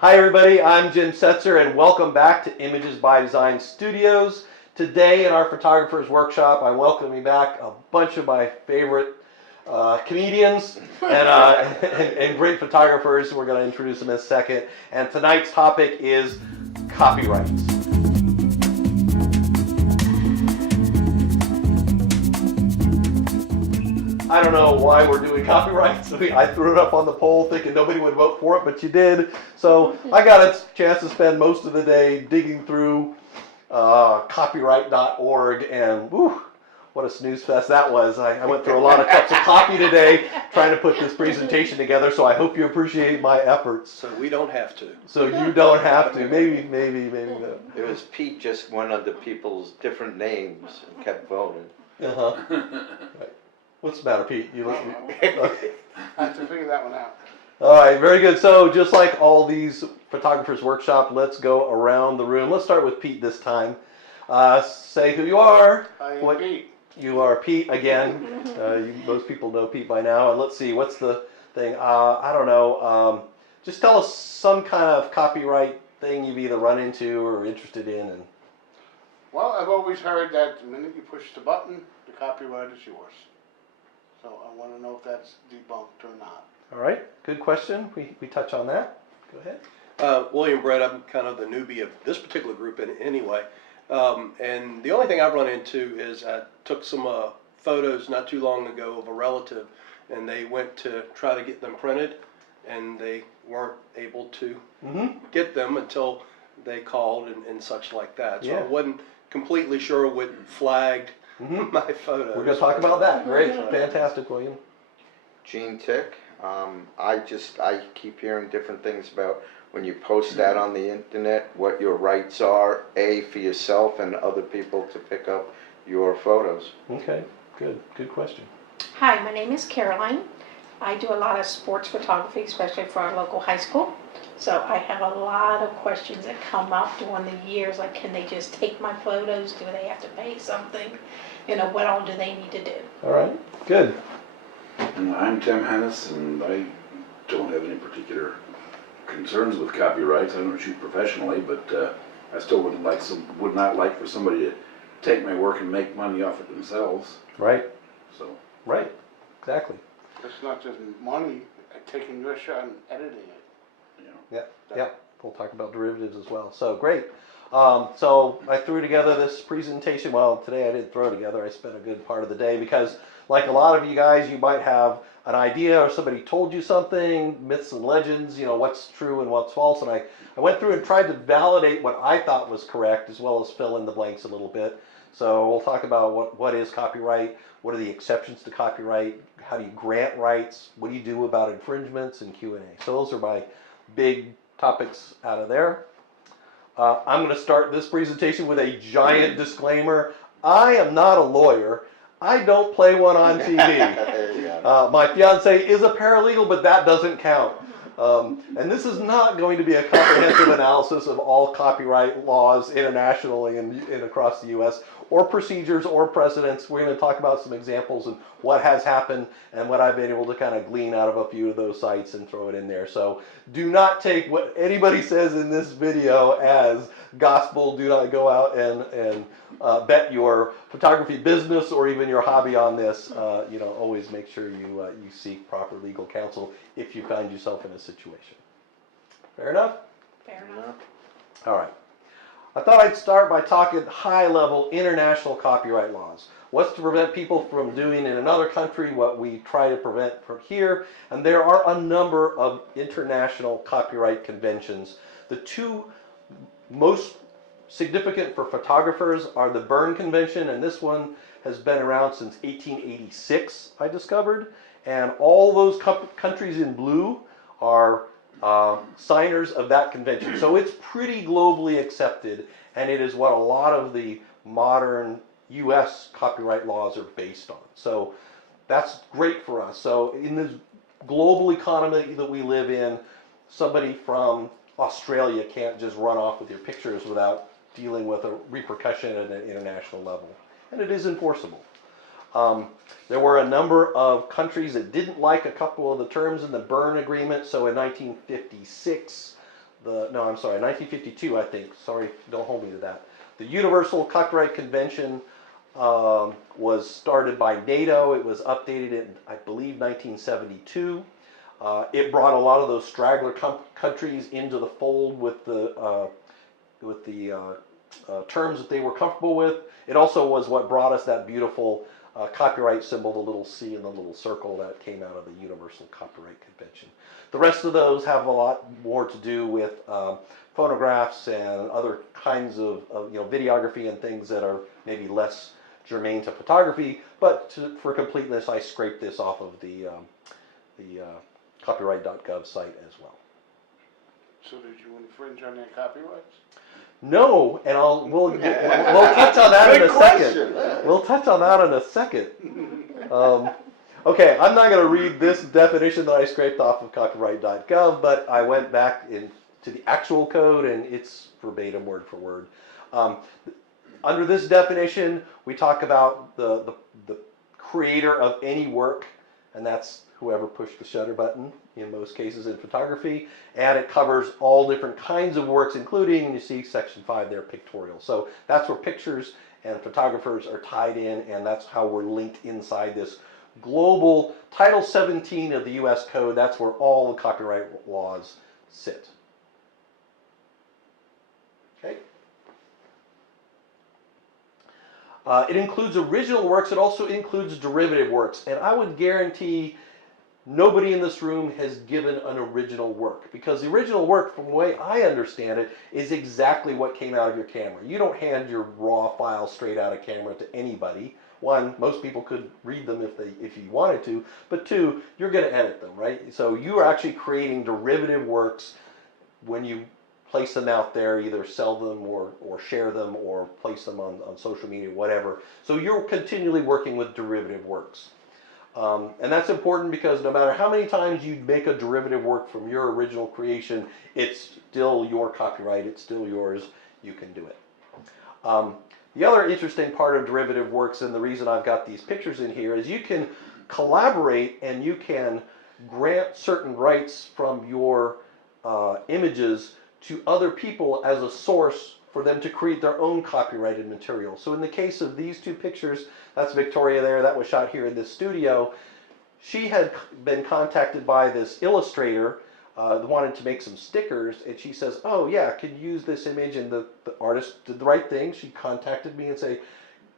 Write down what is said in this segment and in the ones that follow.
Hi everybody, I'm Jim Setzer and welcome back to Images by Design Studios. Today in our photographers workshop, I'm welcoming back a bunch of my favorite comedians and great photographers. We're going to introduce them in a second. And tonight's topic is copyrights. I don't know why we're doing copyrights. I threw it up on the poll thinking nobody would vote for it, but you did. So I got a chance to spend most of the day digging through copyright.org, and whew, what a snooze fest that was. I went through a lot of cups of coffee today trying to put this presentation together, so I hope you appreciate my efforts. So we don't have to. So you don't have to. Maybe no. It was Pete just went under people's different names and kept voting. Uh-huh. Right. What's the matter, Pete? You I have to figure that one out. All right, very good. So just like all these photographers workshop, let's go around the room. Let's start with Pete this time. Say who you are. I am Pete. You are Pete again. Most people know Pete by now. And let's see, what's the thing? I don't know. Just tell us some kind of copyright thing you've either run into or interested in. And Well, I've always heard that the minute you push the button, the copyright is yours. So I want to know if that's debunked or not. all right, good question. We touch on that. Go ahead. William Brett, I'm kind of the newbie of this particular group anyway. And the only thing I've run into is I took some photos not too long ago of a relative, and they went to try to get them printed, and they weren't able to get them until they called and such like that. So Yeah. I wasn't completely sure what flagged my photos. We're going to talk about that. Great, fantastic, William. Gene Tick. I keep hearing different things about when you post that on the internet, what your rights are, for yourself and other people to pick up your photos. Okay, good question. Hi, my name is Caroline. I do a lot of sports photography, especially for our local high school. So I have a lot of questions that come up during the years, like can they just take my photos? Do they have to pay something? What all do they need to do? All right, good. And I'm Tim Hennis, and I don't have any particular concerns with copyrights. I don't shoot professionally, but I still would not like for somebody to take my work and make money off it themselves. Right, So right, exactly. It's not just money, taking your shot and editing it. Yeah, we'll talk about derivatives as well. So great. So I threw together this presentation. Well, today I didn't throw it together. I spent a good part of the day because, like a lot of you guys, you might have an idea or somebody told you something, myths and legends, what's true and what's false. And I went through and tried to validate what I thought was correct as well as fill in the blanks a little bit. So we'll talk about what is copyright, what are the exceptions to copyright, how do you grant rights, what do you do about infringements, and Q&A. So those are my big topics out of there. I'm going to start this presentation with a giant disclaimer. I am not a lawyer. I don't play one on TV. There you go. My fiance is a paralegal, but that doesn't count. And this is not going to be a comprehensive analysis of all copyright laws internationally and across the U.S., or procedures or precedents. We're going to talk about some examples of what has happened and what I've been able to kind of glean out of a few of those sites and throw it in there. So do not take what anybody says in this video as gospel. Do not go out and bet your photography business or even your hobby on this. Always make sure you seek proper legal counsel if you find yourself in a situation. Fair enough? Fair enough. All right. I thought I'd start by talking high-level international copyright laws. What's to prevent people from doing in another country what we try to prevent from here? And there are a number of international copyright conventions. The two most significant for photographers are the Berne Convention, and this one has been around since 1886, I discovered. And all those countries in blue are signers of that convention. So it's pretty globally accepted, and it is what a lot of the modern U.S. copyright laws are based on. So that's great for us. So in this global economy that we live in, somebody from Australia can't just run off with your pictures without dealing with a repercussion at an international level. And it is enforceable. There were a number of countries that didn't like a couple of the terms in the Berne Agreement. So in 1956, no, I'm sorry, 1952, I think. Sorry, don't hold me to that. The Universal Copyright Convention was started by NATO. It was updated in, I believe, 1972. It brought a lot of those straggler countries into the fold with the terms that they were comfortable with. It also was what brought us that beautiful copyright symbol, the little C and the little circle that came out of the Universal Copyright Convention. The rest of those have a lot more to do with phonographs and other kinds of videography and things that are maybe less germane to photography. But for completeness, I scraped this off of the copyright.gov site as well. So did you infringe on their copyrights? No, and we'll touch on that in a second. We'll touch on that in a second. Okay, I'm not going to read this definition that I scraped off of copyright.gov, but I went back into the actual code, and it's verbatim, word for word. Under this definition, we talk about the creator of any work, and that's whoever pushed the shutter button in most cases in photography, and it covers all different kinds of works, including, you see section 5 there, pictorial. So that's where pictures and photographers are tied in, and that's how we're linked inside this global Title 17 of the US Code. That's where all the copyright laws sit. Okay. It includes original works. It also includes derivative works, and I would guarantee nobody in this room has given an original work, because the original work, from the way I understand it, is exactly what came out of your camera. You don't hand your raw files straight out of camera to anybody. One, most people could read them if you wanted to, but two, you're going to edit them, right? So you are actually creating derivative works when you place them out there, either sell them or share them or place them on social media, whatever. So you're continually working with derivative works. And that's important because no matter how many times you make a derivative work from your original creation, it's still your copyright, it's still yours, you can do it. The other interesting part of derivative works, and the reason I've got these pictures in here, is you can collaborate and you can grant certain rights from your images to other people as a source for them to create their own copyrighted material. So in the case of these two pictures, that's Victoria there, that was shot here in this studio. She had been contacted by this illustrator that wanted to make some stickers, and she says, oh yeah, I could use this image, and the artist did the right thing. She contacted me and said,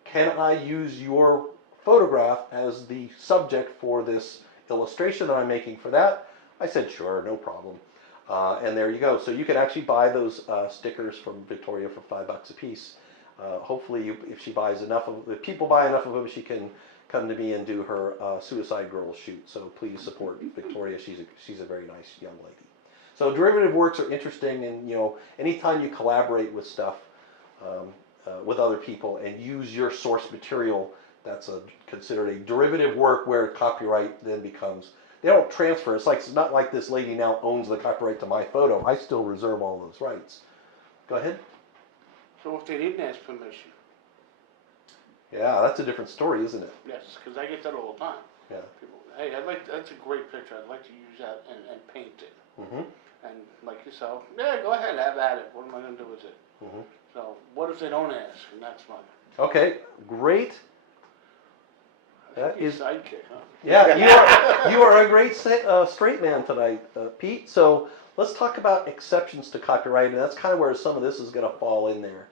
can I use your photograph as the subject for this illustration that I'm making for that? I said, sure, no problem. And there you go. So you can actually buy those stickers from Victoria for $5 a piece. Hopefully, if she buys enough of, if people buy enough of them, she can come to me and do her Suicide Girls shoot. So please support Victoria. She's a very nice young lady. So derivative works are interesting, and anytime you collaborate with stuff with other people and use your source material, that's considered a derivative work where copyright then becomes. They don't transfer. It's not like this lady now owns the copyright to my photo. I still reserve all those rights. Go ahead. So if they didn't ask permission? Yeah, that's a different story, isn't it? Yes, because I get that all the time. Yeah. People, hey, that's a great picture. I'd like to use that and paint it. Mm-hmm. And like yourself, yeah, go ahead, have at it. What am I going to do with it? Mm-hmm. So what if they don't ask? And that's my Okay, great. That is sidekick, huh? Yeah, you are a great straight man tonight, Pete. So let's talk about exceptions to copyright, and that's kind of where some of this is going to fall in there.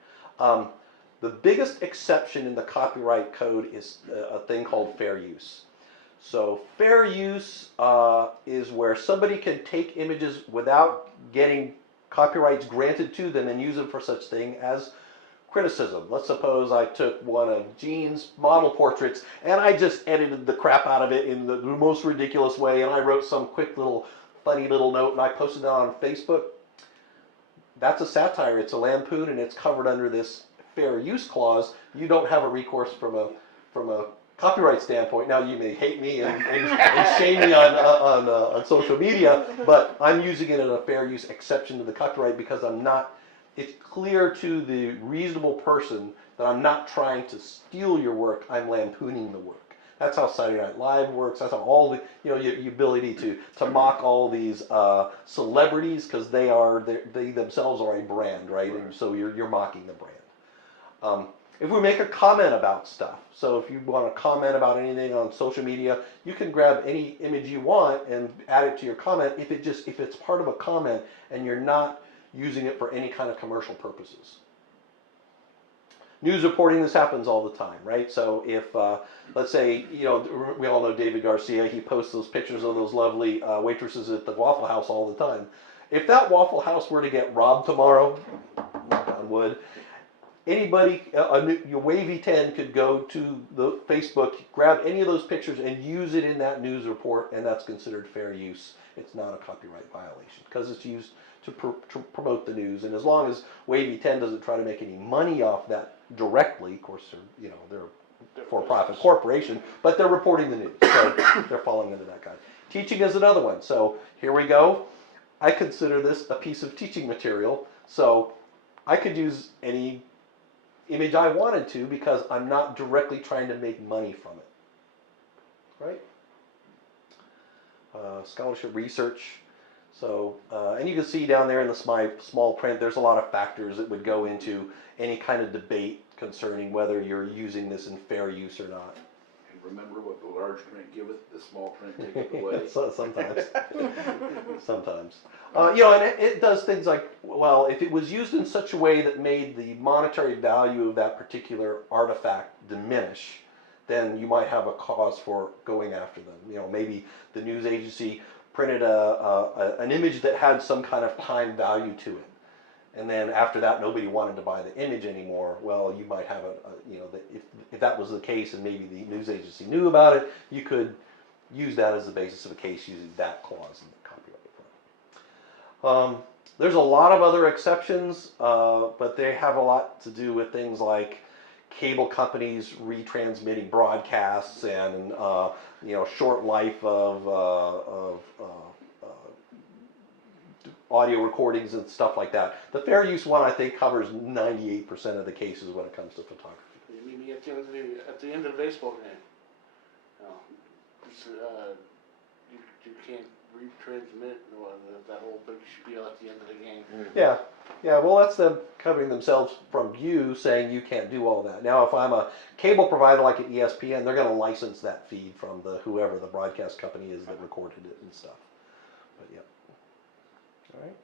The biggest exception in the copyright code is a thing called fair use. So fair use is where somebody can take images without getting copyrights granted to them and use them for such thing as criticism. Let's suppose I took one of Jean's model portraits and I just edited the crap out of it in the most ridiculous way, and I wrote some quick little funny little note and I posted it on Facebook. That's a satire, it's a lampoon, and it's covered under this fair use clause. You don't have a recourse from a copyright standpoint. Now you may hate me and shame me on social media, but I'm using it in a fair use exception to the copyright because it's clear to the reasonable person that I'm not trying to steal your work, I'm lampooning the work. That's how Saturday Night Live works. That's how all the, your ability to mock all these celebrities, because they themselves are a brand, right? And so you're mocking the brand. If we make a comment about stuff, so if you want to comment about anything on social media, you can grab any image you want and add it to your comment if it's part of a comment and you're not using it for any kind of commercial purposes. News reporting, this happens all the time, right? So if, let's say, we all know David Garcia, he posts those pictures of those lovely waitresses at the Waffle House all the time. If that Waffle House were to get robbed tomorrow, knock on wood, anybody, your Wavy 10 could go to the Facebook, grab any of those pictures and use it in that news report, and that's considered fair use. It's not a copyright violation because it's used to promote the news. And as long as Wavy 10 doesn't try to make any money off that directly, of course, they're a for-profit corporation, but they're reporting the news, so they're falling into that kind. Teaching is another one. So here we go. I consider this a piece of teaching material, so I could use any image I wanted to because I'm not directly trying to make money from it, right? Scholarship research. So, and you can see down there in the small print, there's a lot of factors that would go into any kind of debate concerning whether you're using this in fair use or not. And remember what the large print giveth, the small print taketh away. Sometimes. Sometimes. And it does things like, well, if it was used in such a way that made the monetary value of that particular artifact diminish, then you might have a cause for going after them. Maybe the news agency printed an image that had some kind of time value to it. And then after that, nobody wanted to buy the image anymore. Well, you might have if that was the case and maybe the news agency knew about it, you could use that as the basis of a case using that clause in the copyright law. There's a lot of other exceptions, but they have a lot to do with things like cable companies retransmitting broadcasts and short life of audio recordings and stuff like that. The fair use one, I think, covers 98% of the cases when it comes to photography. You meet me at the end of the baseball game. You can't retransmit that whole big spiel at the end of the game. Yeah. Well, that's them covering themselves from you saying you can't do all that. Now, if I'm a cable provider like at ESPN, they're going to license that feed from whoever the broadcast company is that recorded it and stuff. But yeah. All right.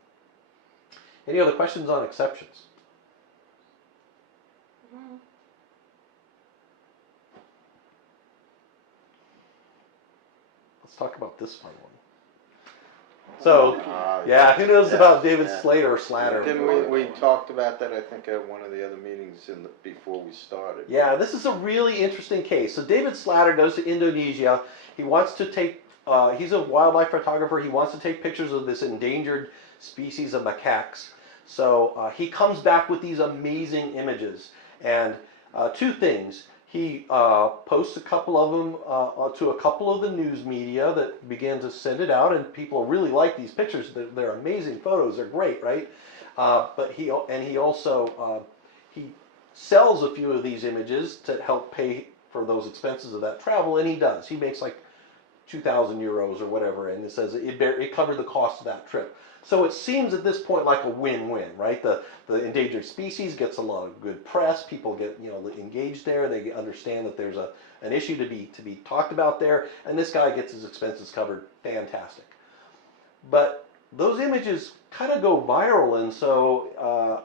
Any other questions on exceptions? Let's talk about this fun one. So, who knows about David Slater or Slatter? Didn't we talked about that, I think, at one of the other meetings before we started. Yeah, this is a really interesting case. So David Slater goes to Indonesia. He wants to take, he's a wildlife photographer. He wants to take pictures of this endangered species of macaques. So he comes back with these amazing images. And two things. He posts a couple of them to a couple of the news media that began to send it out, and people really like these pictures. They're amazing photos. They're great, right? But he also he sells a few of these images to help pay for those expenses of that travel, and he does. He makes like 2,000 euros or whatever, and it says it covered the cost of that trip. So it seems at this point like a win-win, right? The endangered species gets a lot of good press. People get engaged there. They understand that there's an issue to be talked about there, and this guy gets his expenses covered. Fantastic. But those images kind of go viral, and so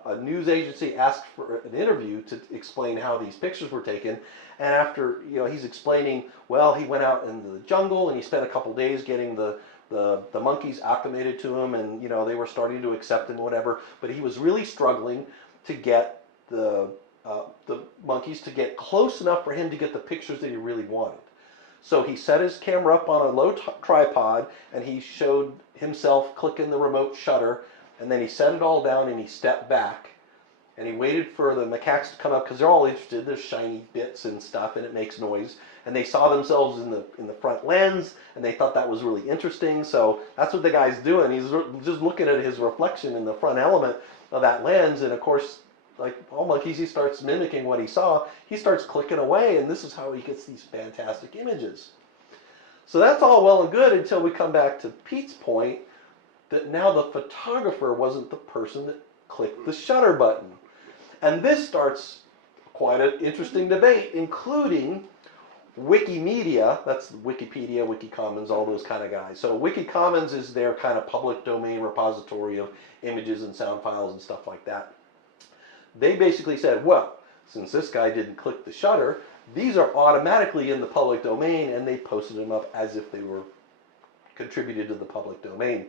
a news agency asked for an interview to explain how these pictures were taken. And after he's explaining, well, he went out into the jungle and he spent a couple days getting the monkeys acclimated to him, and they were starting to accept him and whatever, but he was really struggling to get the monkeys to get close enough for him to get the pictures that he really wanted. So he set his camera up on a low tripod, and he showed himself clicking the remote shutter, and then he set it all down and he stepped back, and he waited for the macaques to come up because they're all interested. There's shiny bits and stuff, and it makes noise. And they saw themselves in the front lens, and they thought that was really interesting. So that's what the guy's doing. He's just looking at his reflection in the front element of that lens, and of course, like all monkeys, he starts mimicking what he saw. He starts clicking away, and this is how he gets these fantastic images. So that's all well and good until we come back to Pete's point that now the photographer wasn't the person that clicked the shutter button. And this starts quite an interesting debate, including Wikimedia, that's Wikipedia, Wikicommons, all those kind of guys. So Wikicommons is their kind of public domain repository of images and sound files and stuff like that. They basically said, well, since this guy didn't click the shutter, these are automatically in the public domain, and they posted them up as if they were contributed to the public domain.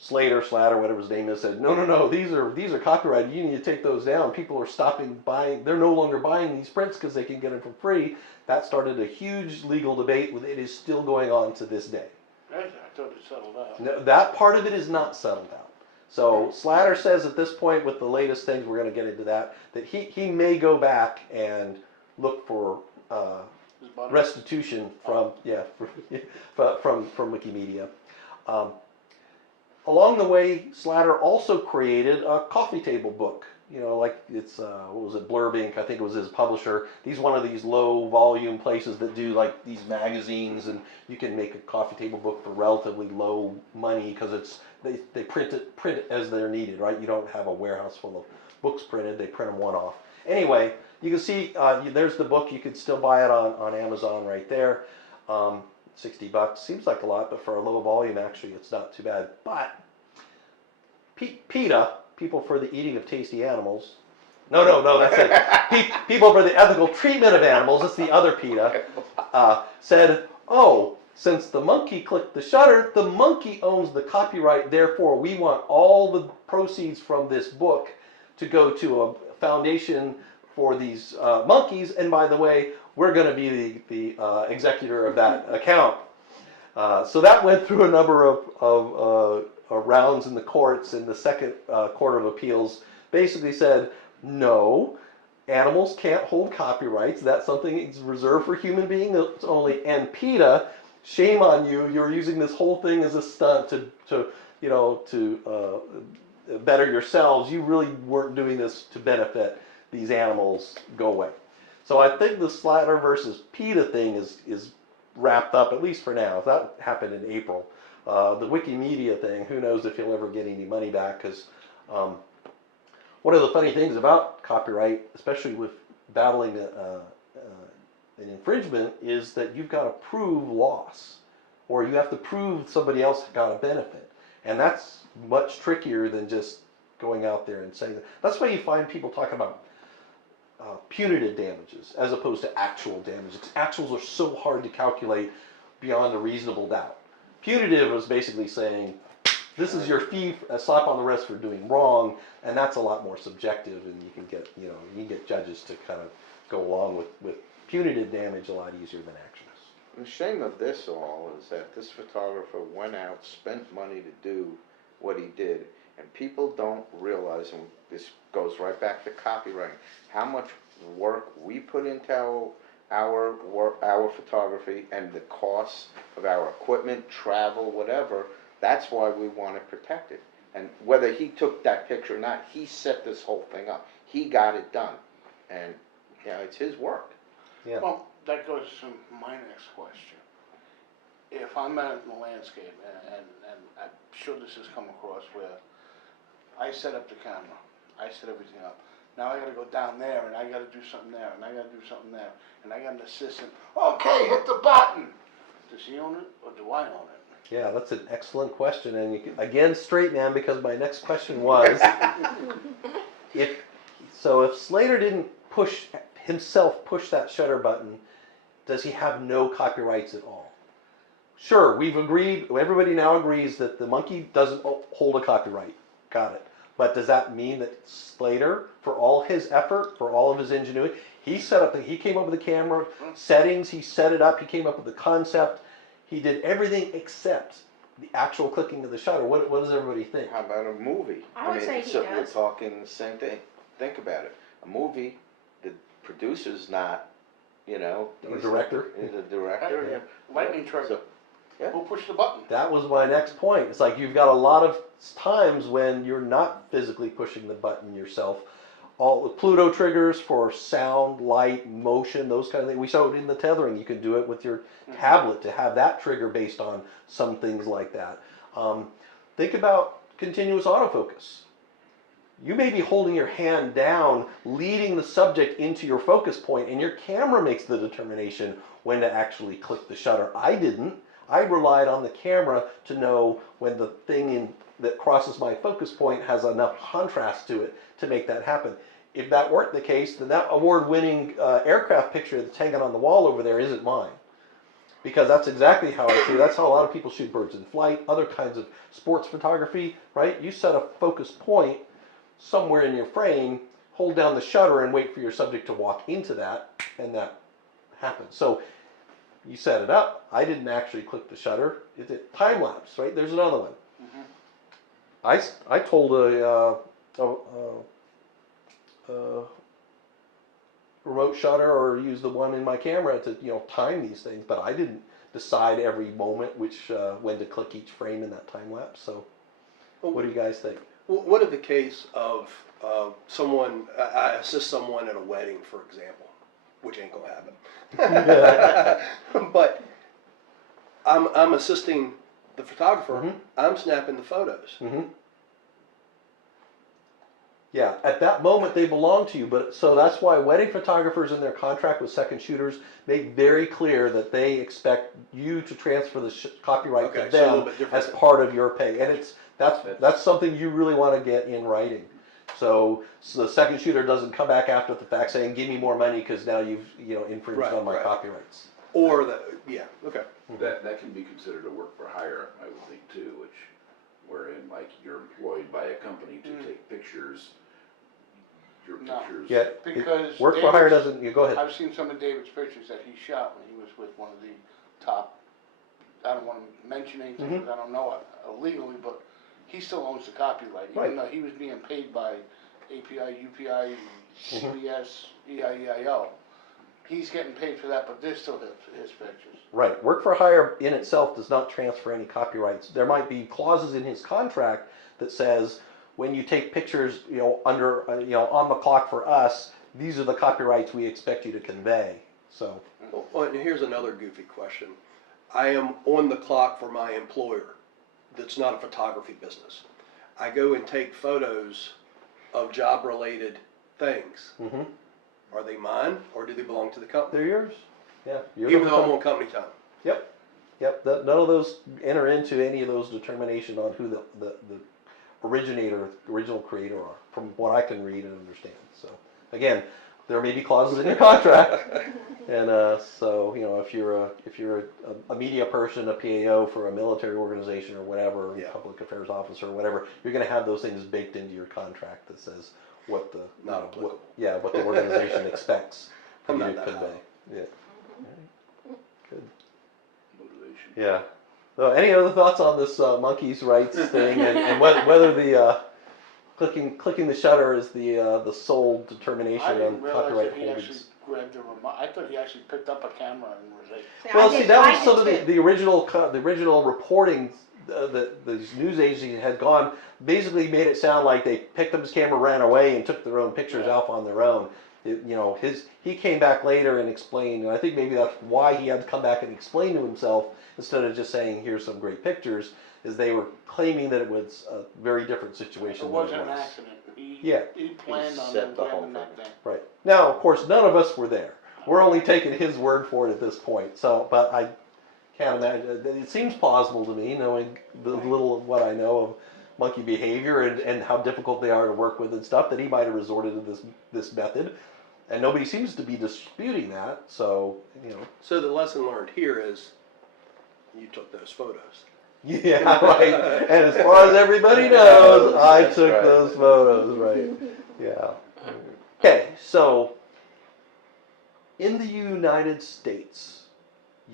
Slater, whatever his name is, said, no, these are copyrighted. You need to take those down. People are stopping buying. They're no longer buying these prints because they can get them for free. That started a huge legal debate. It is still going on to this day. I thought it settled out. No, that part of it is not settled out. So Slater says at this point, with the latest things, we're going to get into that he may go back and look for restitution from from Wikimedia. Along the way, Slater also created a coffee table book. You know, like it's, what was it, Blurb Inc., I think it was his publisher. He's one of these low volume places that do like these magazines, and you can make a coffee table book for relatively low money because they print it as they're needed, right? You don't have a warehouse full of books printed, they print them one off. Anyway, you can see, there's the book. You can still buy it on Amazon right there. $60 seems like a lot, but for a low volume, actually, it's not too bad. But PETA, People for the Eating of Tasty Animals. No, that's it. People for the Ethical Treatment of Animals. It's the other PETA. Said, oh, since the monkey clicked the shutter, the monkey owns the copyright. Therefore, we want all the proceeds from this book to go to a foundation for these monkeys. And by the way, we're going to be the executor of that account. So that went through a number of rounds in the courts, and the second Court of Appeals basically said, no, animals can't hold copyrights. That's something that's reserved for human beings only. And PETA, shame on you. You're using this whole thing as a stunt to better yourselves. You really weren't doing this to benefit these animals. Go away. So I think the Slater versus PETA thing is wrapped up, at least for now. That happened in April. The Wikimedia thing, who knows if he'll ever get any money back, because one of the funny things about copyright, especially with battling an infringement, is that you've got to prove loss, or you have to prove somebody else got a benefit. And that's much trickier than just going out there and saying that. That's why you find people talking about punitive damages as opposed to actual damages. Actuals are so hard to calculate beyond a reasonable doubt. Punitive is basically saying, this is your fee, a slap on the wrist for doing wrong, and that's a lot more subjective, and you can get judges to kind of go along with punitive damage a lot easier than actuals. The shame of this all is that this photographer went out, spent money to do what he did, and people don't realize, and this goes right back to copywriting, how much work we put into our photography and the cost of our equipment, travel, whatever. That's why we want to protect it. And whether he took that picture or not, he set this whole thing up. He got it done. And, it's his work. Yeah. Well, that goes to my next question. If I'm out in the landscape, and I'm sure this has come across where I set up the camera, I set everything up. Now I got to go down there, and I got to do something there, and I got to do something there, and I got an assistant. Okay, hit the button. Does he own it, or do I own it? Yeah, that's an excellent question, and you can, again, straight man, because my next question was, if Slater didn't push that shutter button, does he have no copyrights at all? Sure, we've agreed, everybody now agrees that the monkey doesn't hold a copyright. Got it. But does that mean that Slater, for all his effort, for all of his ingenuity, he came up with the camera settings, he set it up, he came up with the concept, he did everything except the actual clicking of the shutter. What does everybody think? How about a movie? I would say he so does. we're talking the same thing. Think about it. A movie, the producer's not, The director? Is a director. Lightning trigger. Yeah. Who pushed the button? That was my next point. It's like you've got a lot of times when you're not physically pushing the button yourself. All the Pluto triggers for sound, light, motion, those kind of things. We showed in the tethering. You can do it with your tablet to have that trigger based on some things like that. Think about continuous autofocus. You may be holding your hand down, leading the subject into your focus point, and your camera makes the determination when to actually click the shutter. I didn't. I relied on the camera to know when the thing that crosses my focus point has enough contrast to it to make that happen. If that weren't the case, then that award-winning aircraft picture that's hanging on the wall over there isn't mine. Because that's exactly how I shoot. That's how a lot of people shoot birds in flight, other kinds of sports photography, right? You set a focus point somewhere in your frame, hold down the shutter and wait for your subject to walk into that, and that happens. So you set it up. I didn't actually click the shutter. It's a time lapse, right? There's another one. I told a remote shutter or use the one in my camera to time these things, but I didn't decide every moment when to click each frame in that time lapse. So, what do you guys think? What in the case of someone, I assist someone at a wedding, for example, which ain't gonna happen. But I'm assisting the photographer. I'm snapping the photos. Yeah, at that moment they belong to you, but so that's why wedding photographers in their contract with second shooters make very clear that they expect you to transfer the copyright to Okay, so a little them bit different as then. part of your pay, and that's something you really want to get in writing. So the second shooter doesn't come back after the fact saying, "Give me more money because now you've infringed Right, on my right. copyrights." Or okay. That can be considered a work for hire, I would think too, wherein like you're employed by a company to take pictures. Your No. pictures. Yeah, Because work for hire David's- doesn't. You go ahead. I've seen some of David's pictures that he shot when he was with one of the top, I don't want to mention anything because I don't know it illegally, but he still owns the copyright. Right. Even though he was being paid by API, UPI, CBS, EIEIO. He's getting paid for that, but they're still his pictures. Right. Work for hire in itself does not transfer any copyrights. There might be clauses in his contract that says when you take pictures, under, on the clock for us, these are the copyrights we expect you to convey. So. Well, and here's another goofy question. I am on the clock for my employer that's not a photography business. I go and take photos of job-related things. Are they mine or do they belong to the company? They're yours. Yeah. Even though I'm on company time. Yep. None of those enter into any of those determination on who the original creator are, from what I can read and understand. So again, there may be clauses in your contract, and so if you're a media person, a PAO for a military organization or whatever, public affairs officer or whatever, you're going to have those things baked into your contract that says what the what the organization expects for you to convey. Yeah. Good. Motivation. Yeah. So any other thoughts on this monkeys' rights thing, and whether the clicking the shutter is the sole I determination didn't on realize copyright that he actually holdings? grabbed the remote. I thought he actually picked up a camera and was like, Well, see, that was some of the original reporting that the news agency had gone, basically made it sound like they picked up his camera, ran away, and took their own pictures out on their own. He came back later and explained, and I think maybe that's why he had to come back and explain to himself instead of just saying, "Here's some great pictures," is they were claiming that it was a very different situation. it than wasn't it an was. accident. He planned He on set them the whole grabbing that thing. Right. Now, of course, none of us were there. We're only taking his word for it at this point. So, but I can't imagine. It seems plausible to me, knowing the little of what I know of monkey behavior and how difficult they are to work with and stuff, that he might have resorted to this method. And nobody seems to be disputing that. So, So the lesson learned here is you took those photos. Yeah, right. And as far as everybody knows, I That's took right. those photos, right? Yeah. Okay, so in the United States,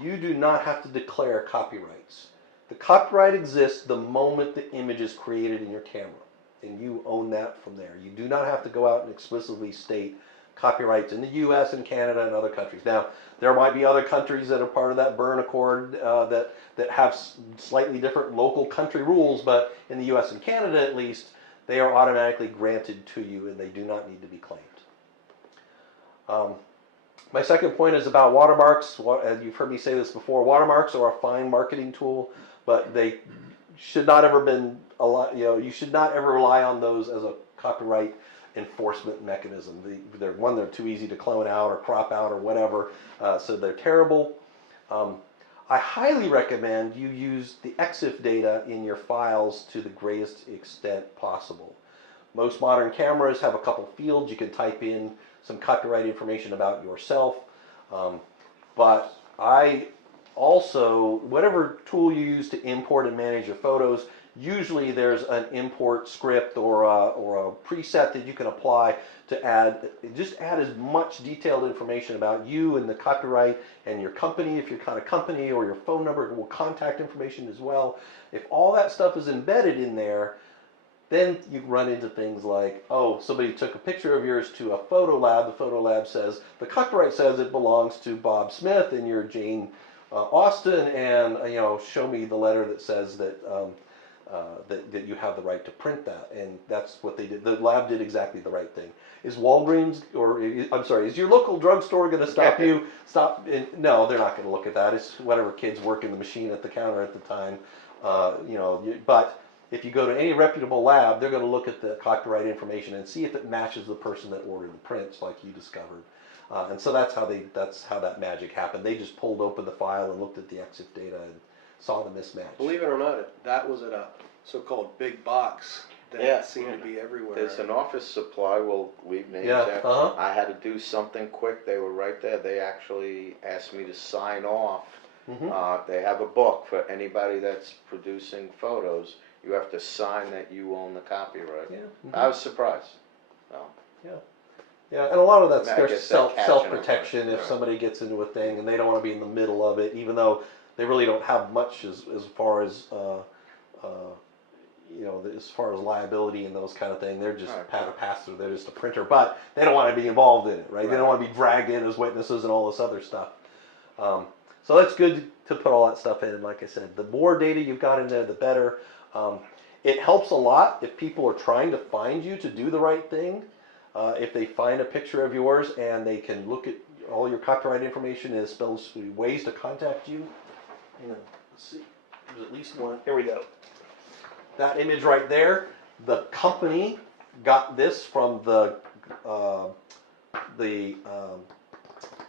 you do not have to declare copyrights. The copyright exists the moment the image is created in your camera, and you own that from there. You do not have to go out and explicitly state copyrights in the U.S. and Canada and other countries. Now, there might be other countries that are part of that Berne Accord that have slightly different local country rules, but in the U.S. and Canada at least, they are automatically granted to you and they do not need to be claimed. My second point is about watermarks. You've heard me say this before. Watermarks are a fine marketing tool, but they should not ever been you should not ever rely on those as a copyright enforcement mechanism. They're too easy to clone out or crop out or whatever, so they're terrible. I highly recommend you use the EXIF data in your files to the greatest extent possible. Most modern cameras have a couple fields you can type in some copyright information about yourself, but I also, whatever tool you use to import and manage your photos, usually there's an import script or a preset that you can apply to add as much detailed information about you and the copyright and your company, if you're kind of company, or your phone number or contact information as well. If all that stuff is embedded in there, then you run into things like, oh, somebody took a picture of yours to a photo lab. The photo lab says, the copyright says it belongs to Bob Smith and you're Jane Austen, and show me the letter that says that that you have the right to print that. And that's what they did. The lab did exactly the right thing. Is Walgreens, is your local drugstore going to stop you? No, they're not going to look at that. It's whatever kids working the machine at the counter at the time. But if you go to any reputable lab, they're going to look at the copyright information and see if it matches the person that ordered the prints, like you discovered. And so that's how that magic happened. They just pulled open the file and looked at the EXIF data and saw the mismatch. Believe it or not, that was at a so-called big box that seemed to be everywhere. There's an office supply, we'll leave names out. I had to do something quick, they were right there. They actually asked me to sign off. They have a book for anybody that's producing photos. You have to sign that you own the copyright. I was surprised. Yeah, and a lot of that's I their guess they're catching self-protection them, if right. somebody gets into a thing and they don't want to be in the middle of it, even though they really don't have much as far as as far as liability and those kind of things. They're just a pass-through. They're just a printer, but they don't want to be involved in it, right? They don't want to be dragged in as witnesses and all this other stuff. So that's good to put all that stuff in. Like I said, the more data you've got in there, the better. It helps a lot if people are trying to find you to do the right thing. If they find a picture of yours and they can look at all your copyright information and it spells ways to contact you. Let's see. There's at least one. Here we go. That image right there, the company got this from the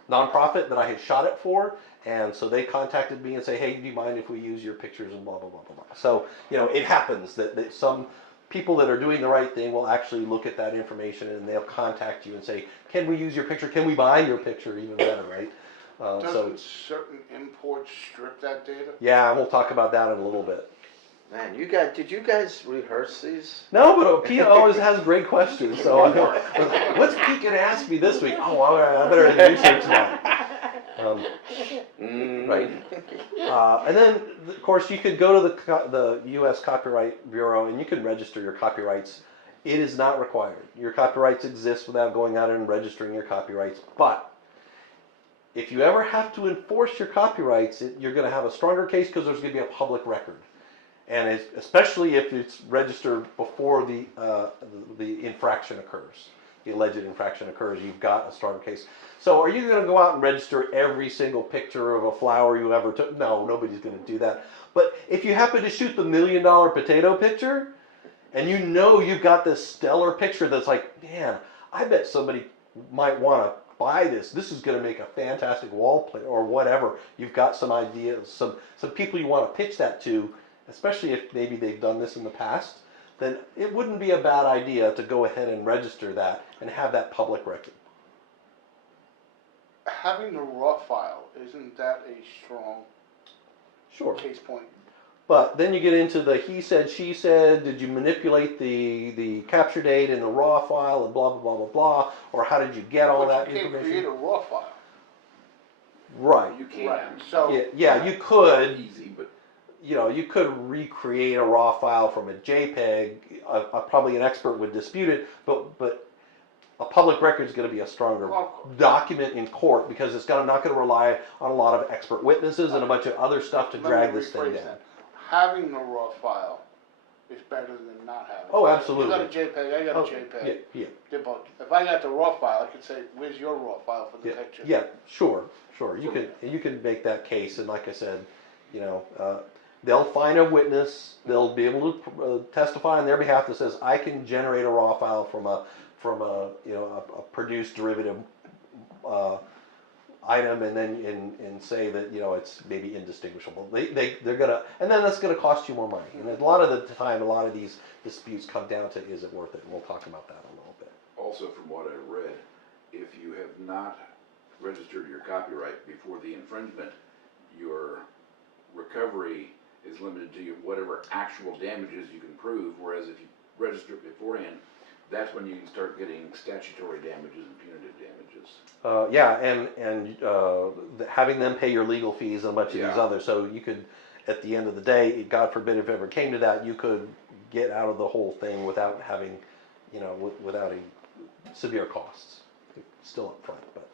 nonprofit that I had shot it for, and so they contacted me and say, hey, do you mind if we use your pictures and blah, blah, blah, blah, blah. So, it happens that some people that are doing the right thing will actually look at that information and they'll contact you and say, can we use your picture? Can we buy your picture? Even better, right? Doesn't certain imports strip that data? Yeah, and we'll talk about that in a little bit. Man, did you guys rehearse these? No, but Pete always has great questions. So what's Pete going to ask me this week? Oh, I better research that. Right. And then, of course, you could go to the U.S. Copyright Bureau and you can register your copyrights. It is not required. Your copyrights exist without going out and registering your copyrights. But if you ever have to enforce your copyrights, you're going to have a stronger case because there's going to be a public record. And especially if it's registered before the infraction occurs, the alleged infraction occurs, you've got a stronger case. So are you going to go out and register every single picture of a flower you ever took? No, nobody's going to do that. But if you happen to shoot the $1 million potato picture, and you've got this stellar picture that's like, man, I bet somebody might want to buy this. This is going to make a fantastic wall plate or whatever. You've got some ideas, some people you want to pitch that to, especially if maybe they've done this in the past, then it wouldn't be a bad idea to go ahead and register that and have that public record. Having the raw file, isn't that a strong case point? But then you get into the he said, she said, did you manipulate the capture date in the raw file and blah, blah, blah, blah, blah, or how did you get all that information? You can't create a raw file. Right. You can. Right. So yeah, you could. Easy, but You could recreate a raw file from a JPEG. Probably an expert would dispute it, but a public record is going to be a stronger Of course. document in court because it's not going to rely on a lot of expert witnesses and a bunch of other stuff to Let me drag this thing rephrase down. that. Having the raw file is better than not having it. Oh, absolutely. You got a JPEG, I got Oh, a JPEG. yeah, yeah, They're both- If I got the raw file, I could say, where's your raw file for the yeah, picture? yeah, sure. You can make that case, and like I said, they'll find a witness. They'll be able to testify on their behalf that says I can generate a raw file from a a produced derivative item, and then and say that it's maybe indistinguishable. They're gonna, and then that's gonna cost you more money. And a lot of the time, a lot of these disputes come down to, is it worth it? And we'll talk about that a little bit. Also, from what I read, if you have not registered your copyright before the infringement, your recovery is limited to whatever actual damages you can prove, whereas if you register it beforehand, that's when you can start getting statutory damages and punitive damages. Yeah, and having them pay your legal fees and a bunch of these Yeah. others, so you could, at the end of the day, God forbid if it ever came to that, you could get out of the whole thing without having, without any severe costs. Still up front, but.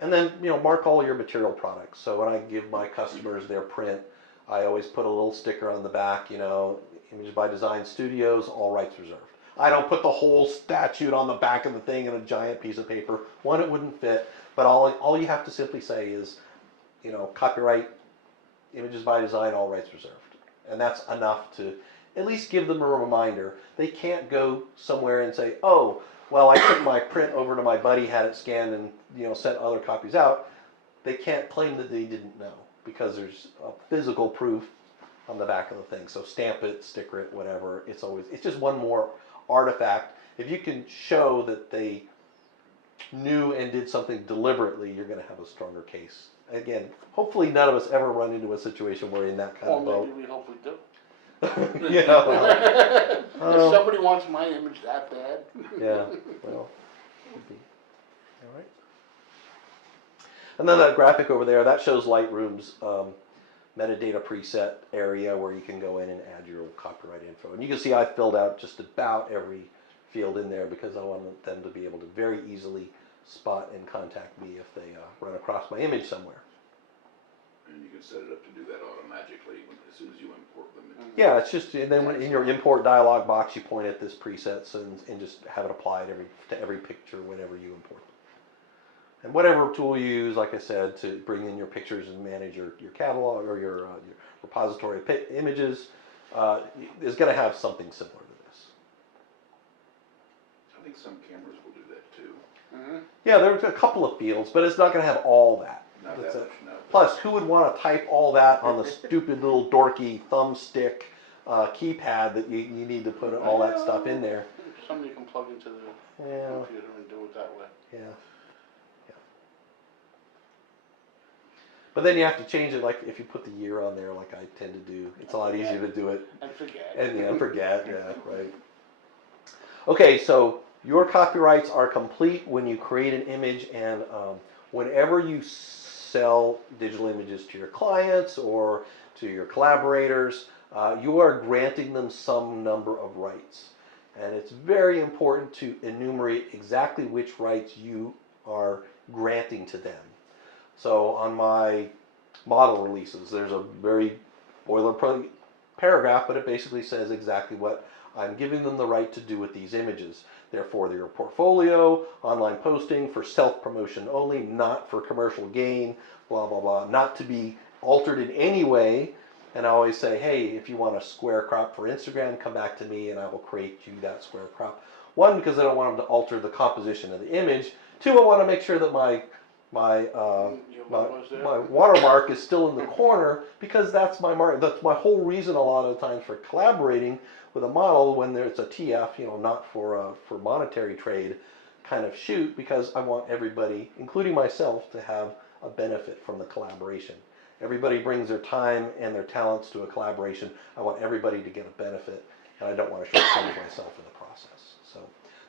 And then, mark all your material products. So when I give my customers their print, I always put a little sticker on the back, Image by Design Studios, all rights reserved. I don't put the whole statute on the back of the thing in a giant piece of paper. One, it wouldn't fit, but all you have to simply say is, copyright, Images by Design, all rights reserved. And that's enough to at least give them a reminder. They can't go somewhere and say, oh, well, I took my print over to my buddy, had it scanned, and sent other copies out. They can't claim that they didn't know because there's a physical proof on the back of the thing. So stamp it, sticker it, whatever. It's just one more artifact. If you can show that they knew and did something deliberately, you're going to have a stronger case. Again, hopefully none of us ever run into a situation where we're in that kind Or of boat. maybe we hope we do. Well, If somebody wants my image that bad. yeah, well, could be. All right. And then that graphic over there, that shows Lightroom's metadata preset area where you can go in and add your copyright info. And you can see I filled out just about every field in there because I want them to be able to very easily spot and contact me if they run across my image somewhere. And you can set it up to do that automatically as soon as you import them. Yeah, it's just, and then in your import dialog box, you point at this presets and just have it applied to every picture whenever you import them. And whatever tool you use, like I said, to bring in your pictures and manage your catalog or your repository of images, is going to have something similar to this. I think some cameras will do that too. Mm-hmm. Yeah, there's a couple of fields, but it's not going to have all that. Not That's that it. much, no. Plus, who would want to type all that on the stupid little dorky thumbstick keypad that you need to put all that stuff in there? Somebody can plug into the Yeah, computer and do it that way. yeah. But then you have to change it, like if you put the year on there, like I tend to do. It's a lot easier to do it And forget. and forget. Yeah, right. Okay, so your copyrights are complete when you create an image, and whenever you sell digital images to your clients or to your collaborators, you are granting them some number of rights. And it's very important to enumerate exactly which rights you are granting to them. So on my model releases, there's a very boilerplate paragraph, but it basically says exactly what I'm giving them the right to do with these images. Therefore, their portfolio, online posting, for self-promotion only, not for commercial gain, blah, blah, blah, not to be altered in any way. And I always say, hey, if you want a square crop for Instagram, come back to me and I will create you that square crop. One, because I don't want them to alter the composition of the image. Two, I want to make sure that my watermark is still in the corner, because that's my mark. That's my whole reason a lot of the times for collaborating with a model when it's a TF, not for monetary trade kind of shoot, because I want everybody, including myself, to have a benefit from the collaboration. Everybody brings their time and their talents to a collaboration. I want everybody to get a benefit, and I don't want to shortchange myself in the process. So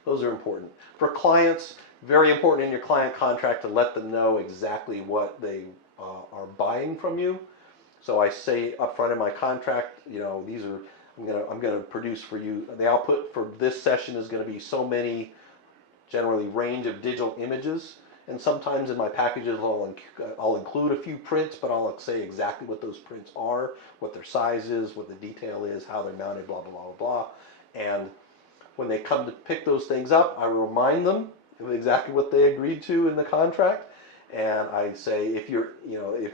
those are important. For clients, very important in your client contract to let them know exactly what they are buying from you. So I say up front in my contract, these are, I'm gonna produce for you. The output for this session is gonna be so many, generally range of digital images. And sometimes in my packages I'll include a few prints, but I'll say exactly what those prints are, what their size is, what the detail is, how they're mounted, blah, blah, blah, blah. And when they come to pick those things up, I remind them of exactly what they agreed to in the contract. And I say, if you're, if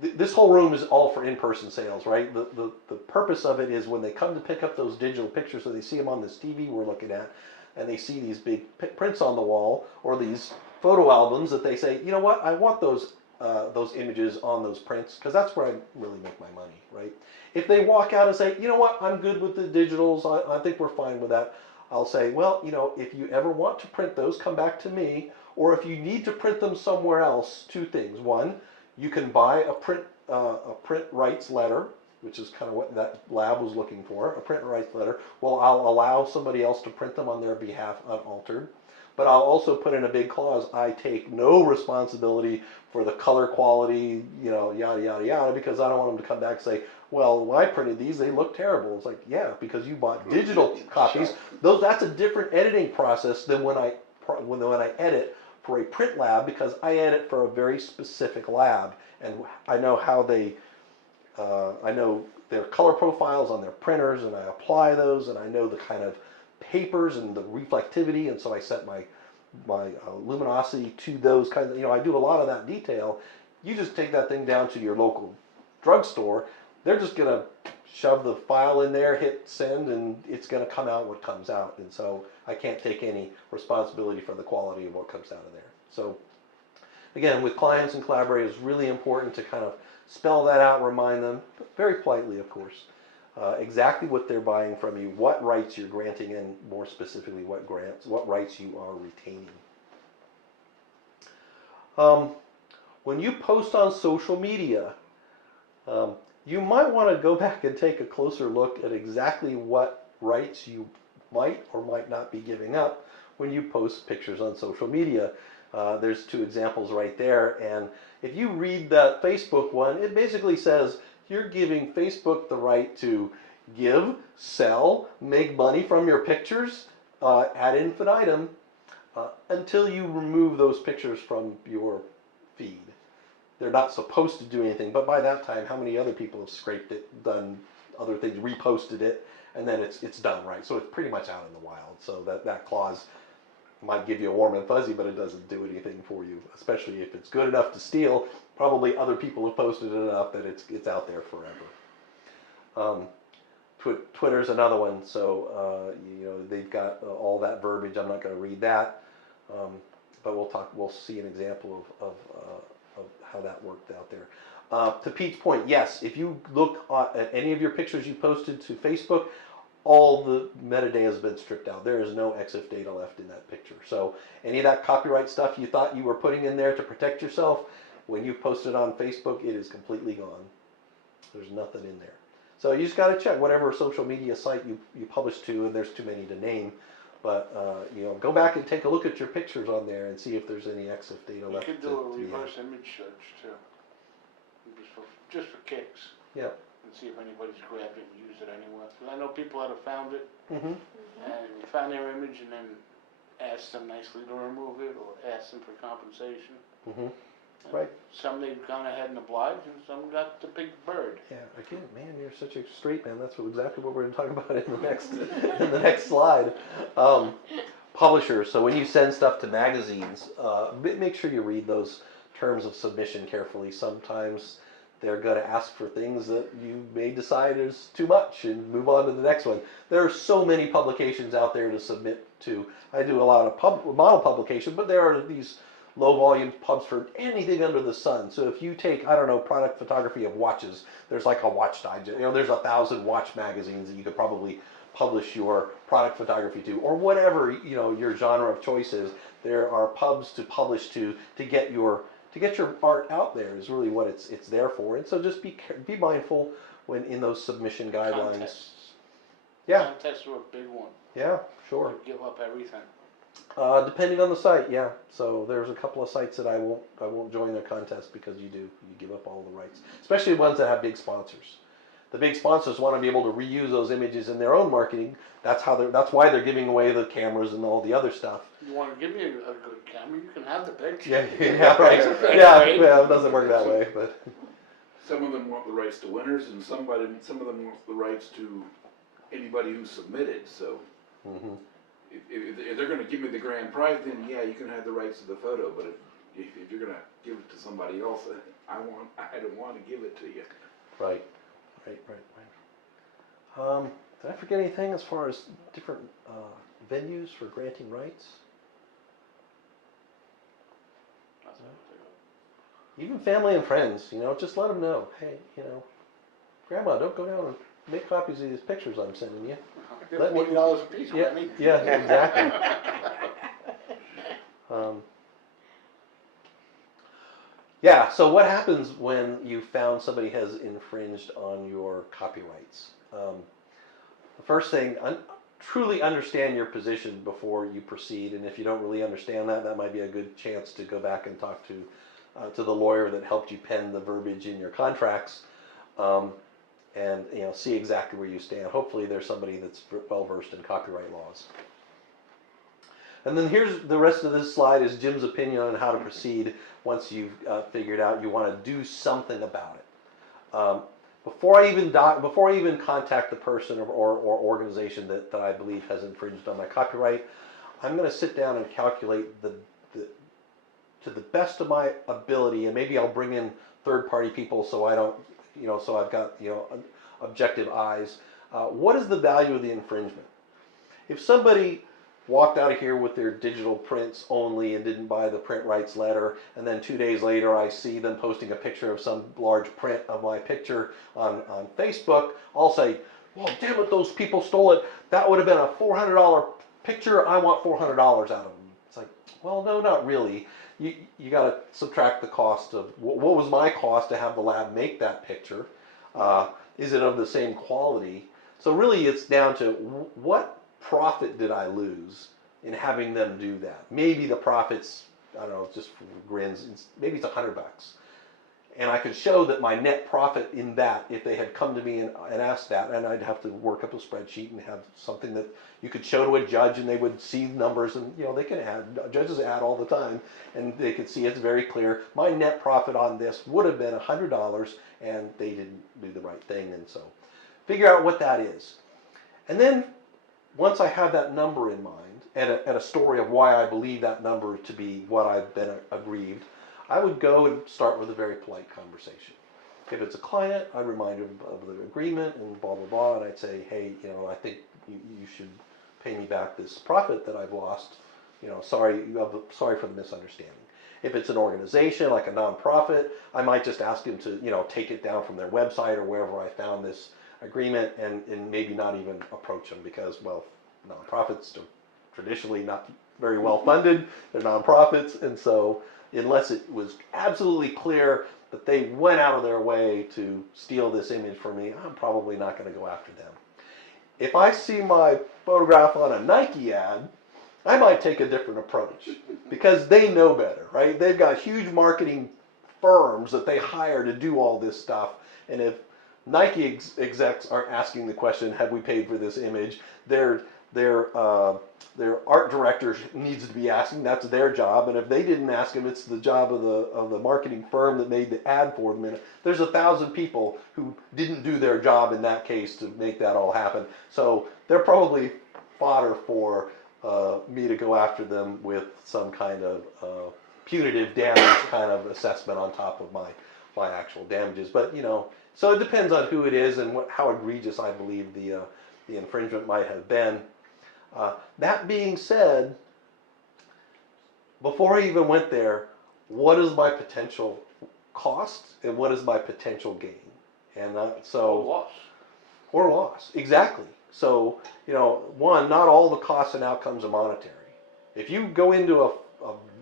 this whole room is all for in-person sales, right? The purpose of it is when they come to pick up those digital pictures, so they see them on this TV we're looking at, and they see these big prints on the wall or these photo albums, that they say, you know what, I want those images on those prints, because that's where I really make my money, right? If they walk out and say, you know what, I'm good with the digitals, I think we're fine with that, I'll say, well, if you ever want to print those, come back to me, or if you need to print them somewhere else, two things. One, you can buy a print rights letter, which is kind of what that lab was looking for, a print rights letter. Well, I'll allow somebody else to print them on their behalf unaltered. But I'll also put in a big clause, I take no responsibility for the color quality, yada, yada, yada, because I don't want them to come back and say, well, when I printed these, they look terrible. It's like, yeah, because you bought digital copies. That's a different editing process than when I edit for a print lab, because I edit for a very specific lab, and I know how I know their color profiles on their printers, and I apply those, and I know the kind of papers and the reflectivity, and so I set my luminosity to those kinds of, I do a lot of that detail. You just take that thing down to your local drugstore, they're just gonna shove the file in there, hit send, and it's gonna come out what comes out, and so I can't take any responsibility for the quality of what comes out of there. So again, with clients and collaborators, it's really important to kind of spell that out, remind them, very politely, of course, exactly what they're buying from you, what rights you're granting, and more specifically, what rights you are retaining. When you post on social media, you might want to go back and take a closer look at exactly what rights you might or might not be giving up when you post pictures on social media. There's two examples right there, and if you read that Facebook one, it basically says you're giving Facebook the right to give, sell, make money from your pictures ad infinitum until you remove those pictures from your feed. They're not supposed to do anything, but by that time, how many other people have scraped it, done other things, reposted it, and then it's done, right? So it's pretty much out in the wild. So that clause might give you a warm and fuzzy, but it doesn't do anything for you, especially if it's good enough to steal. Probably other people have posted it enough that it's out there forever. Twitter's another one, so they've got all that verbiage. I'm not going to read that, but we'll see an example of how that worked out there. To Pete's point, yes, if you look at any of your pictures you posted to Facebook, all the metadata has been stripped out. There is no EXIF data left in that picture. So any of that copyright stuff you thought you were putting in there to protect yourself, when you post it on Facebook, it is completely gone. There's nothing in there. So you just got to check whatever social media site you publish to, and there's too many to name. But go back and take a look at your pictures on there and see if there's any EXIF data left. You could do a reverse image search too, just for kicks. Yep. And see if anybody's grabbed it and used it anywhere. Because I know people that have found it Mm-hmm. and found their image and then asked them nicely to remove it or asked them for compensation. Mm-hmm. And Right. some they've gone ahead and obliged, and some got the big bird. Yeah. Again, man, you're such a straight man. That's exactly what we're going to talk about in the next slide. Publishers. So when you send stuff to magazines, make sure you read those terms of submission carefully. Sometimes they're going to ask for things that you may decide is too much and move on to the next one. There are so many publications out there to submit to. I do a lot of model publication, but there are these low volume pubs for anything under the sun. So if you take, I don't know, product photography of watches, there's like a watch digest, there's 1,000 watch magazines that you could probably publish your product photography to, or whatever, your genre of choice is. There are pubs to publish to get your art out there is really what it's there for. And so just be mindful when in those submission guidelines. Contests. Yeah. Contests are a big one. Yeah, sure. You give up everything. Depending on the site, yeah. So there's a couple of sites that I won't join their contest because you give up all the rights, especially ones that have big sponsors. the big sponsors want to be able to reuse those images in their own marketing. That's why they're giving away the cameras and all the other stuff. You wanna give me a good camera, you can have the picture. Yeah, right. Yeah, it doesn't work that way, but Some of them want the rights to winners, and some of them want the rights to anybody who submitted, so. mhm. If they're gonna give me the grand prize, then yeah, you can have the rights to the photo, but if you're gonna give it to somebody else, I don't wanna give it to you. Right. Did I forget anything as far as different venues for granting rights? Even family and friends, just let them know. Hey, Grandma, don't go down and make copies of these pictures I'm sending you. They're Let me- $40 a piece, Yeah, Randy. yeah, exactly. Yeah, so what happens when you found somebody has infringed on your copyrights? The first thing, truly understand your position before you proceed, and if you don't really understand that, that might be a good chance to go back and talk to the lawyer that helped you pen the verbiage in your contracts, and see exactly where you stand. Hopefully there's somebody that's well versed in copyright laws. And then here's the rest of this slide is Jim's opinion on how to proceed once you've figured out you want to do something about it. Before I even contact the person or organization that I believe has infringed on my copyright, I'm going to sit down and calculate to the best of my ability, and maybe I'll bring in third-party people so I don't, so I've got objective eyes. What is the value of the infringement? If somebody walked out of here with their digital prints only and didn't buy the print rights letter, and then 2 days later I see them posting a picture of some large print of my picture on Facebook, I'll say, well, damn it, those people stole it. That would have been a $400 picture. I want $400 out of them. It's like, well, no, not really. You got to subtract the cost of, what was my cost to have the lab make that picture? Is it of the same quality? So really it's down to what profit did I lose in having them do that? Maybe the profit's, I don't know, just for grins, maybe it's $100. And I could show that my net profit in that, if they had come to me and asked that, and I'd have to work up a spreadsheet and have something that you could show to a judge and they would see numbers, and they can add, judges add all the time, and they could see it's very clear. My net profit on this would have been $100 and they didn't do the right thing, and so figure out what that is. And then once I have that number in mind, and a story of why I believe that number to be what I've been aggrieved, I would go and start with a very polite conversation. If it's a client, I'd remind them of the agreement and blah, blah, blah, and I'd say, hey, I think you should pay me back this profit that I've lost. Sorry for the misunderstanding. If it's an organization, like a nonprofit, I might just ask them to, take it down from their website or wherever I found this agreement, and maybe not even approach them, because, well, nonprofits are traditionally not very well funded. They're nonprofits, and so unless it was absolutely clear that they went out of their way to steal this image from me, I'm probably not going to go after them. If I see my photograph on a Nike ad, I might take a different approach, because they know better, right? They've got huge marketing firms that they hire to do all this stuff, and if Nike execs aren't asking the question, have we paid for this image? Their art director needs to be asking. That's their job. And if they didn't ask him, it's the job of the marketing firm that made the ad for them. And there's 1,000 people who didn't do their job in that case to make that all happen. So they're probably fodder for me to go after them with some kind of punitive damage kind of assessment on top of my actual damages. But so it depends on who it is and how egregious I believe the infringement might have been. That being said, before I even went there, what is my potential cost and what is my potential gain? And or loss, exactly. So one, not all the costs and outcomes are monetary. If you go into a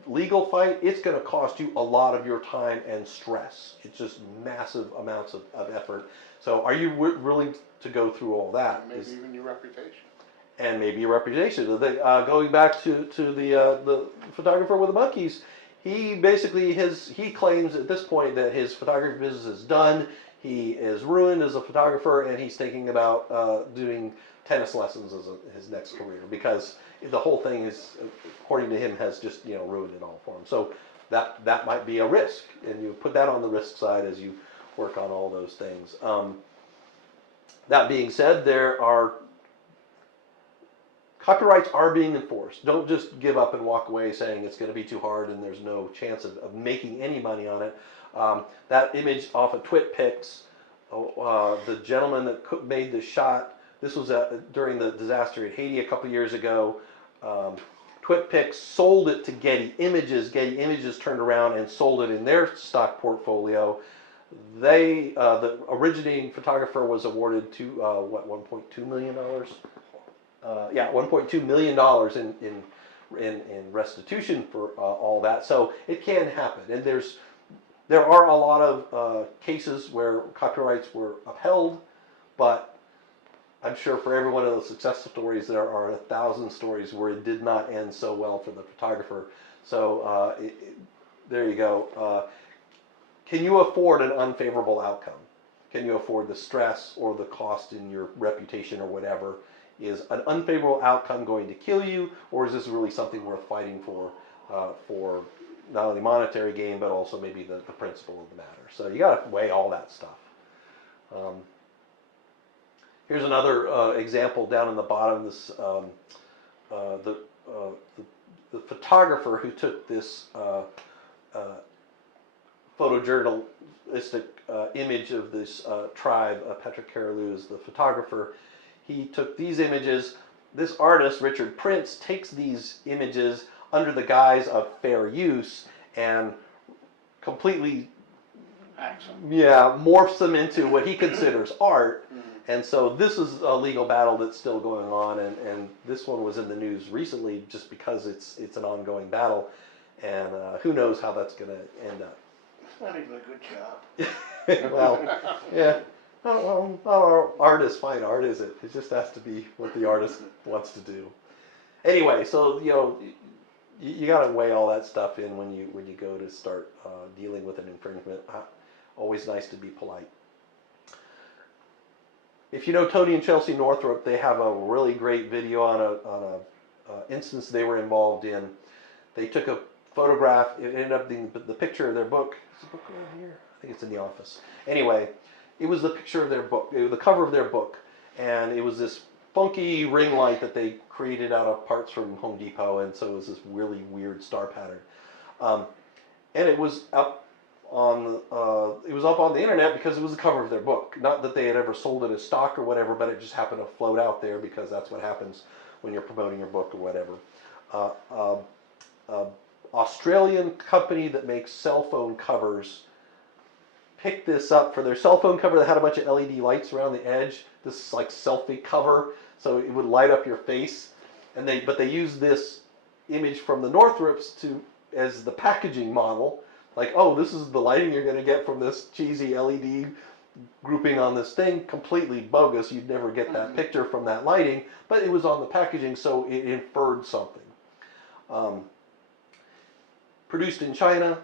legal fight, it's going to cost you a lot of your time and stress. It's just massive amounts of effort. So are you willing to go through all that? And maybe even your reputation. And maybe your reputation. Going back to the photographer with the monkeys, he basically he claims at this point that his photography business is done. He is ruined as a photographer, and he's thinking about doing tennis lessons as his next career, because the whole thing is, according to him, has just ruined it all for him. So that might be a risk, and you put that on the risk side as you work on all those things. That being said, copyrights are being enforced. Don't just give up and walk away saying it's going to be too hard and there's no chance of making any money on it. That image off of TwitPics, the gentleman that made the shot, this was during the disaster in Haiti a couple years ago. TwitPics sold it to Getty Images. Getty Images turned around and sold it in their stock portfolio. The originating photographer was awarded to $1.2 million. $1.2 million in restitution for all that. So it can happen, and there are a lot of cases where copyrights were upheld, but I'm sure for every one of those success stories, there are 1,000 stories where it did not end so well for the photographer. So there you go. Can you afford an unfavorable outcome? Can you afford the stress or the cost in your reputation or whatever? Is an unfavorable outcome going to kill you, or is this really something worth fighting for not only monetary gain, but also maybe the principle of the matter? So you got to weigh all that stuff. Here's another example down in the bottom. This the photographer who took this photojournalistic image of this tribe, Patrick Carolou is the photographer. He took these images. This artist, Richard Prince, takes these images under the guise of fair use and completely morphs them into what he considers art. And so this is a legal battle that's still going on, and this one was in the news recently just because it's an ongoing battle, and who knows how that's going to end up. It's not even a good job. Well, yeah. Well, not all art is fine art, is it? It just has to be what the artist wants to do. Anyway, so you got to weigh all that stuff in when you go to start dealing with an infringement. Always nice to be polite. If you know Tony and Chelsea Northrup, they have a really great video on a instance they were involved in. They took a photograph. It ended up being the picture of their book. Is the book around here? I think it's in the office. Anyway. It was the picture of their book, the cover of their book, and it was this funky ring light that they created out of parts from Home Depot, and so it was this really weird star pattern. And it was up on the internet because it was the cover of their book. Not that they had ever sold it as stock or whatever, but it just happened to float out there because that's what happens when you're promoting your book or whatever. Australian company that makes cell phone covers picked this up for their cell phone cover that had a bunch of LED lights around the edge. This is like selfie cover, so it would light up your face. But they used this image from the Northrups as the packaging model. Like, oh, this is the lighting you're going to get from this cheesy LED grouping on this thing. Completely bogus. You'd never get that picture from that lighting, but it was on the packaging, so it inferred something. Produced in China.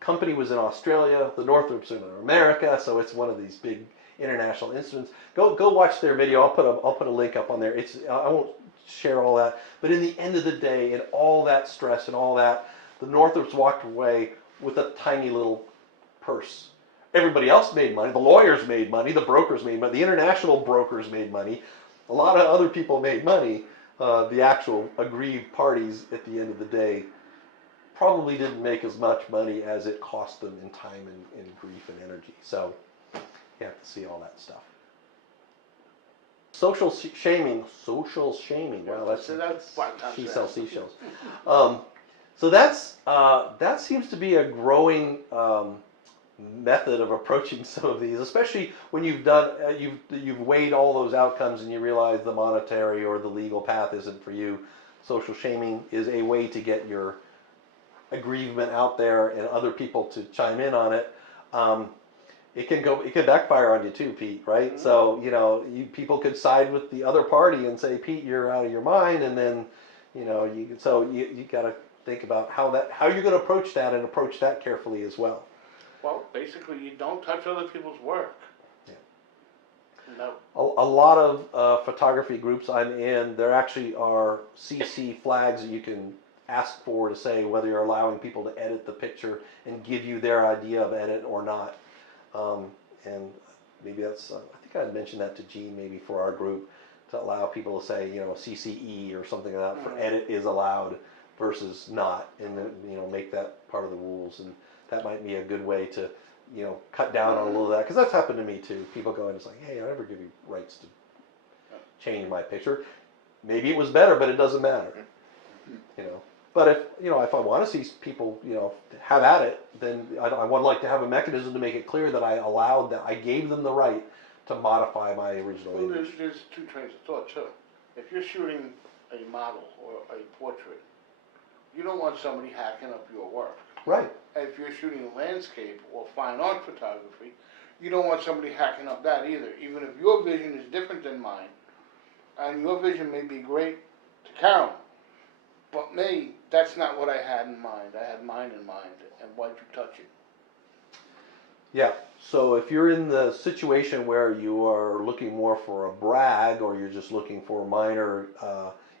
Company was in Australia, the Northrups are in America, so it's one of these big international instruments. Go watch their video. I'll put a link up on there. I won't share all that, but in the end of the day, in all that stress and all that, the Northrups walked away with a tiny little purse. Everybody else made money. The lawyers made money. The brokers made money. The international brokers made money. A lot of other people made money. The actual aggrieved parties at the end of the day probably didn't make as much money as it cost them in time and grief and energy. So you have to see all that stuff. Social shaming. Wow, that's she sells seashells. So that seems to be a growing method of approaching some of these, especially when you've weighed all those outcomes and you realize the monetary or the legal path isn't for you. Social shaming is a way to get your aggrievement out there and other people to chime in on it. It can backfire on you too, Pete, right? Mm-hmm. So, people could side with the other party and say, Pete, you're out of your mind. And then, you got to think about how you're going to approach that and approach that carefully as well. Well, basically, you don't touch other people's work. Yeah. No. A lot of photography groups I'm in, there actually are CC flags that you can ask for to say whether you're allowing people to edit the picture and give you their idea of edit or not. And maybe that's, I think I had mentioned that to Gene maybe for our group, to allow people to say, you know, CCE or something like that for edit is allowed versus not, and then, you know, make that part of the rules. And that might be a good way to, you know, cut down on a little of that, because that's happened to me too. People go in and it's like, hey, I never give you rights to change my picture. Maybe it was better, but it doesn't matter, you know. But if, you know, if I want to see people, you know, have at it, then I would like to have a mechanism to make it clear that I allowed that, I gave them the right to modify my original Well, image. there's two trains of thought too. If you're shooting a model or a portrait, you don't want somebody hacking up your work. Right. If you're shooting landscape or fine art photography, you don't want somebody hacking up that either. Even if your vision is different than mine, and your vision may be great to Carolyn, but me, that's not what I had in mind. I had mine in mind, and why'd you touch it? Yeah, so if you're in the situation where you are looking more for a brag, or you're just looking for minor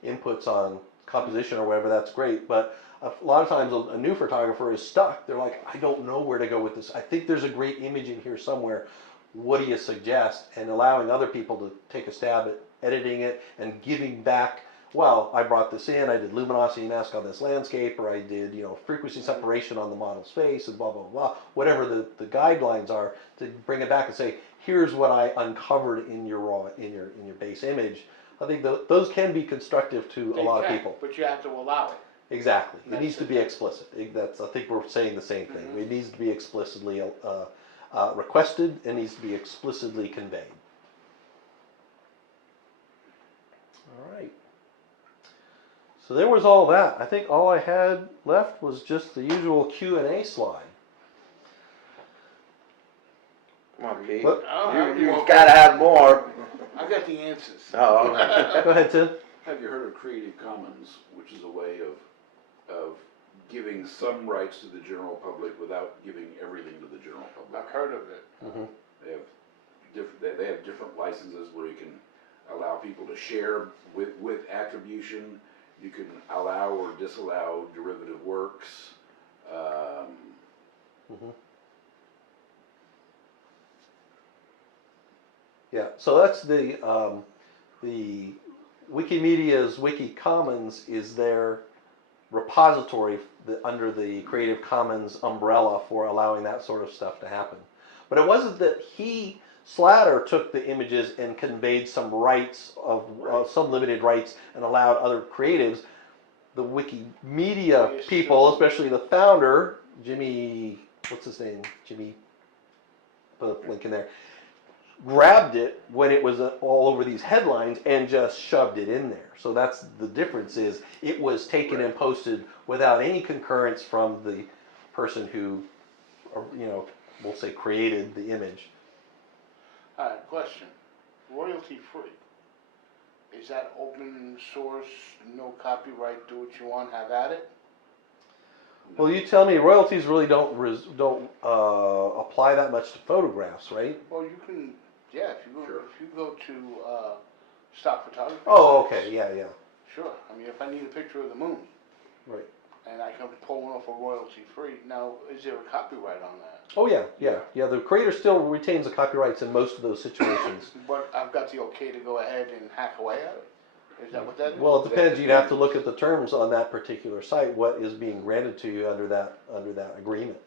inputs on composition or whatever, that's great. But a lot of times a new photographer is stuck. They're like, I don't know where to go with this. I think there's a great image in here somewhere. What do you suggest? And allowing other people to take a stab at editing it and giving back, well, I brought this in, I did luminosity mask on this landscape, or I did, you know, frequency separation on the model's face, and blah, blah, blah, whatever the guidelines are, to bring it back and say, here's what I uncovered in your raw, in your base image. I think those can be constructive to a lot of people. But you have to allow it. Exactly. It That's needs to it. be explicit. I think we're saying the same thing. It needs to be explicitly requested, and needs to be explicitly conveyed. All right. So there was all that. I think all I had left was just the usual Q&A slide. Come on, Pete. What? You've gotta have more. I got the answers. Oh, okay. Go ahead, Tim. Have you heard of Creative Commons, which is a way of giving some rights to the general public without giving everything to the general public? I've heard of it. Mm-hmm. They have different licenses where you can allow people to share with attribution. You can allow or disallow derivative works. Mm-hmm. Yeah, so that's the Wikimedia's Wiki Commons is their repository under the Creative Commons umbrella for allowing that sort of stuff to happen. But it wasn't that Slatter took the images and conveyed some rights of some limited rights and allowed other creatives. The Wikimedia people, especially the founder, Jimmy, what's his name? Jimmy, put a link in there, grabbed it when it was all over these headlines and just shoved it in there. So that's the difference, is it was taken and posted without any concurrence from the person who, you know, we'll say created the image. Alright, question. Royalty free. Is that open source, no copyright, do what you want, have at it? Well, you tell me. Royalties really don't apply that much to photographs, right? Well, you can, yeah, Sure. if you go to stock photography. Oh, sites, okay, yeah, yeah, Sure, I mean, if I need a picture of the moon, right. and I can pull one off a royalty free, now, is there a copyright on that? Oh yeah, yeah, yeah. The creator still retains the copyrights in most of those situations. But I've got the okay to go ahead and hack away at it? Is that what that is? Well, it depends. You'd have to look at the terms on that particular site. What is being granted to you under that agreement?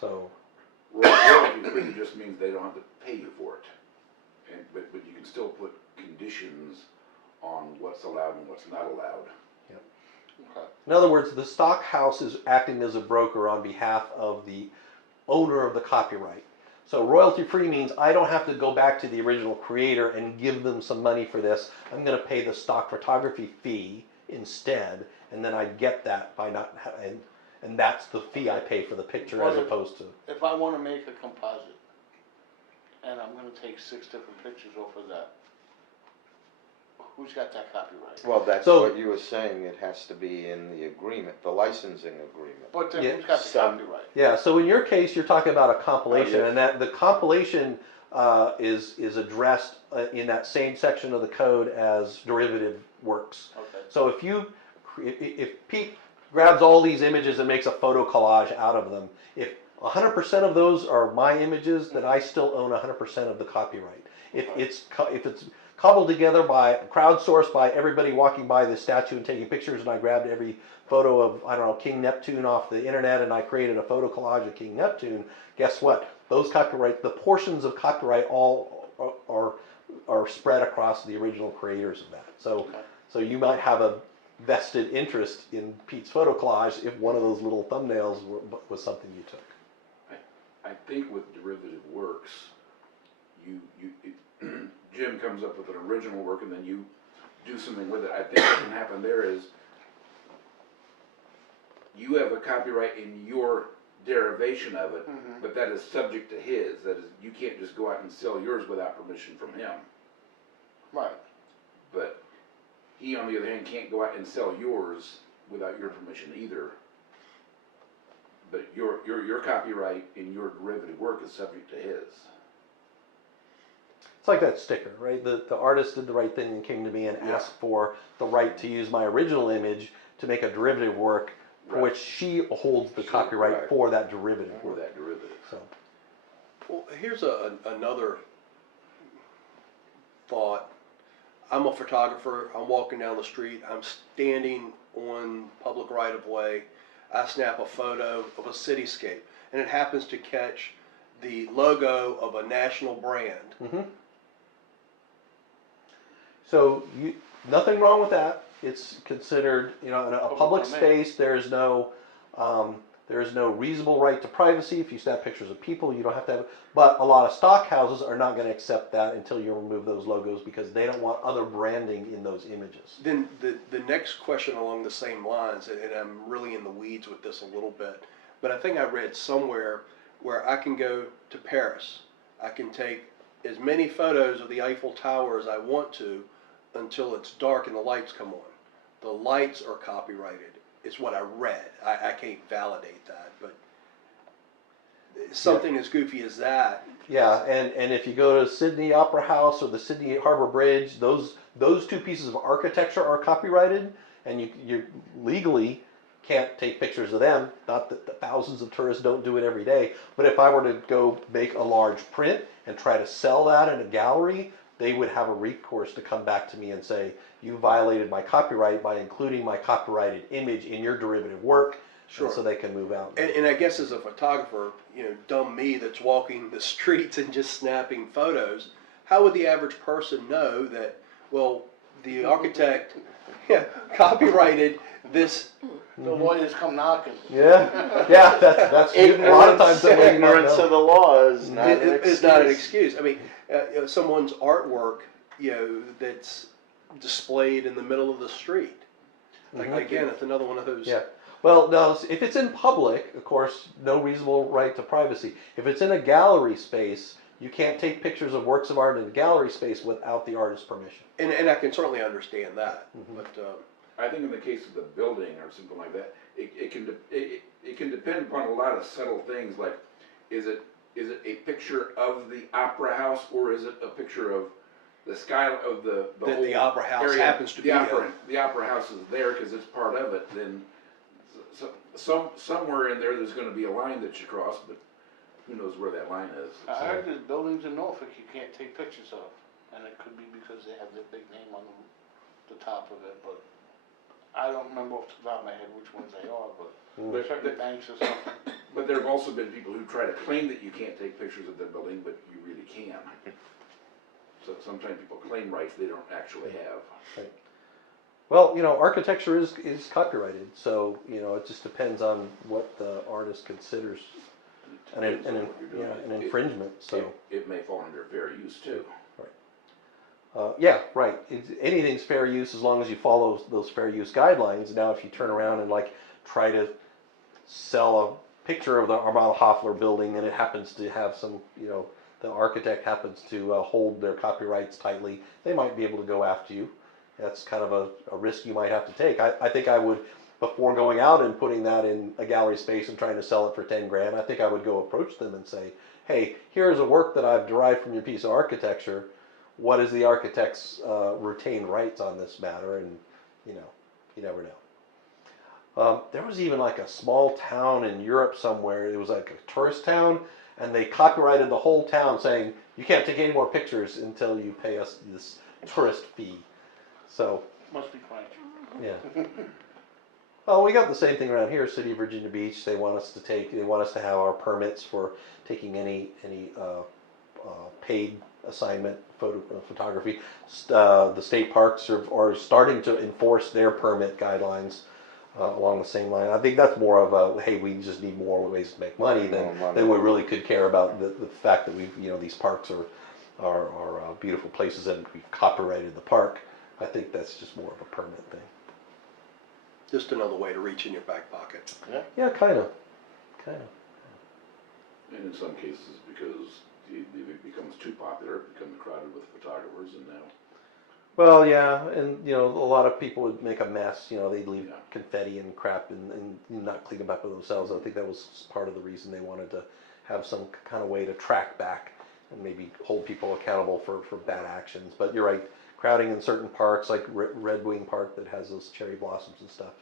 So. Royalty free just means they don't have to pay you for it, but you can still put conditions on what's allowed and what's not allowed. Okay. In other words, the stock house is acting as a broker on behalf of the owner of the copyright. So royalty free means I don't have to go back to the original creator and give them some money for this. I'm going to pay the stock photography fee instead, and then I get that by not, and that's the fee I pay for the picture as opposed to. If I wanna make a composite, and I'm gonna take 6 different pictures off of that, Who's got that copyright? Well, that's So- what you were saying, it has to be in the agreement, the licensing agreement. But then Yeah, who's got the some- copyright? Yeah, so in your case, you're talking about a compilation, Oh, yeah. and that the compilation is addressed in that same section of the code as derivative works. Okay. So if Pete grabs all these images and makes a photo collage out of them, if 100% of those are my images, then I still own 100% of the copyright. If it's cobbled together by crowdsourced by everybody walking by the statue and taking pictures, and I grabbed every photo of, I don't know, King Neptune off the internet, and I created a photo collage of King Neptune, guess what? Those copyright, the portions of copyright all are spread across the original creators of that. So you might have a vested interest in Pete's photo collage if one of those little thumbnails was something you took. I think with derivative works, Jim comes up with an original work and then you do something with it. I think what can happen there is you have a copyright in your derivation of it, but that is subject to his. That is, you can't just go out and sell yours without permission from him. Right. But he, on the other hand, can't go out and sell yours without your permission either. But your copyright in your derivative work is subject to his. It's like that sticker, right? The artist did the right thing and came to me and asked for the right to use my original image to make a derivative work for Right. which she holds the She- copyright right. for that derivative For work. that derivative. So, Well, here's another thought. I'm a photographer. I'm walking down the street. I'm standing on public right of way. I snap a photo of a cityscape, and it happens to catch the logo of a national brand. so nothing wrong with that. It's considered, in a public domain. space. There is no reasonable right to privacy. If you snap pictures of people, you don't have to have. But a lot of stock houses are not going to accept that until you remove those logos because they don't want other branding in those images. Then the next question along the same lines, and I'm really in the weeds with this a little bit, but I think I read somewhere where I can go to Paris. I can take as many photos of the Eiffel Tower as I want to until it's dark and the lights come on. The lights are copyrighted. It's what I read. I can't validate that, but something as goofy as that. Yeah, and if you go to Sydney Opera House or the Sydney Harbor Bridge, those two pieces of architecture are copyrighted, and you legally can't take pictures of them. Not that the thousands of tourists don't do it every day, but if I were to go make a large print and try to sell that in a gallery, they would have a recourse to come back to me and say, you violated my copyright by including my copyrighted image in your derivative work. Sure. And so they can move out. And I guess as a photographer, dumb me that's walking the streets and just snapping photos, how would the average person know that, well, the architect copyrighted this? The lawyers come knocking. Yeah, that's a lot of times that way you not Ignorance know. of the law is not an It's not an excuse. excuse. I mean, someone's artwork, that's displayed in the middle of the street. Like, again, it's another one of those. Yeah. Well, no, if it's in public, of course, no reasonable right to privacy. If it's in a gallery space, you can't take pictures of works of art in a gallery space without the artist's permission. And I can certainly understand that. But I think in the case of the building or something like that, it can depend upon a lot of subtle things, like is it a picture of the opera house or is it a picture of the sky of the that whole the opera house area? happens to be. The opera house is there because it's part of it. Then somewhere in there's going to be a line that you cross, but who knows where that line is? I heard there's buildings in Norfolk you can't take pictures of, and it could be because they have their big name on the top of it, but I don't remember off the top of my head which ones they are, but certain banks or something. But there have also been people who try to claim that you can't take pictures of their building, but you really can. So sometimes people claim rights they don't actually have. Right. Well, architecture is copyrighted, so it just depends on what the artist considers an infringement. So It may fall under fair use too. yeah, right. Anything's fair use as long as you follow those fair use guidelines. Now, if you turn around and try to sell a picture of the Armada Hoffler building and it happens to have some, the architect happens to hold their copyrights tightly, they might be able to go after you. That's kind of a risk you might have to take. I think I would, before going out and putting that in a gallery space and trying to sell it for 10 grand, I think I would go approach them and say, hey, here's a work that I've derived from your piece of architecture. What is the architect's retained rights on this matter? And, you know, you never know. There was even like a small town in Europe somewhere. It was like a tourist town, and they copyrighted the whole town saying, you can't take any more pictures until you pay us this tourist fee. So, Must be French. yeah. Well, we got the same thing around here, City of Virginia Beach. They want us to have our permits for taking any paid assignment photography. The state parks are starting to enforce their permit guidelines along the same line. I think that's more of a, hey, we just need more ways to make money than we really could care about the fact that these parks are beautiful places and we've copyrighted the park. I think that's just more of a permit thing. Just another way to reach in your back pocket. Yeah, kind of. And in some cases, because it becomes too popular, it becomes crowded with photographers, and now. Well, yeah, and a lot of people would make a mess. They'd leave confetti and crap and not clean them up with themselves. I think that was part of the reason they wanted to have some kind of way to track back and maybe hold people accountable for bad actions. But you're right, crowding in certain parks, like Red Wing Park that has those cherry blossoms and stuff,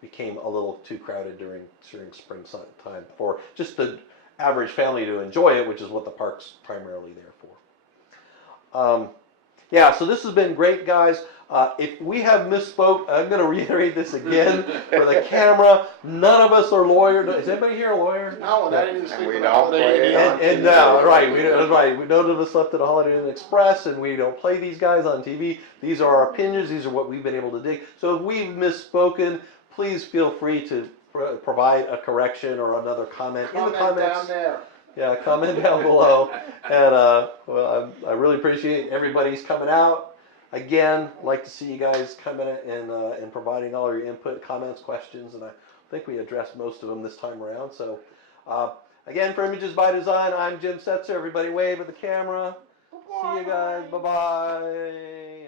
became a little too crowded during spring time for just the average family to enjoy it, which is what the park's primarily there for. Yeah, so this has been great, guys. If we have misspoke, I'm going to reiterate this again for the camera. None of us are lawyers. Is anybody here a lawyer? No, and I didn't sleep we with don't Holiday play Inn. it. And no, right, we none of us slept at a Holiday Inn Express, and we don't play these guys on TV. These are our opinions. These are what we've been able to dig. So if we've misspoken, please feel free to provide a correction or another comment in the comments. Down there. Yeah, comment down below. And I really appreciate everybody's coming out. Again, like to see you guys coming and providing all your input, comments, questions, and I think we addressed most of them this time around. So, again, for Images by Design, I'm Jim Setzer. Everybody wave at the camera. See you guys. Bye-bye.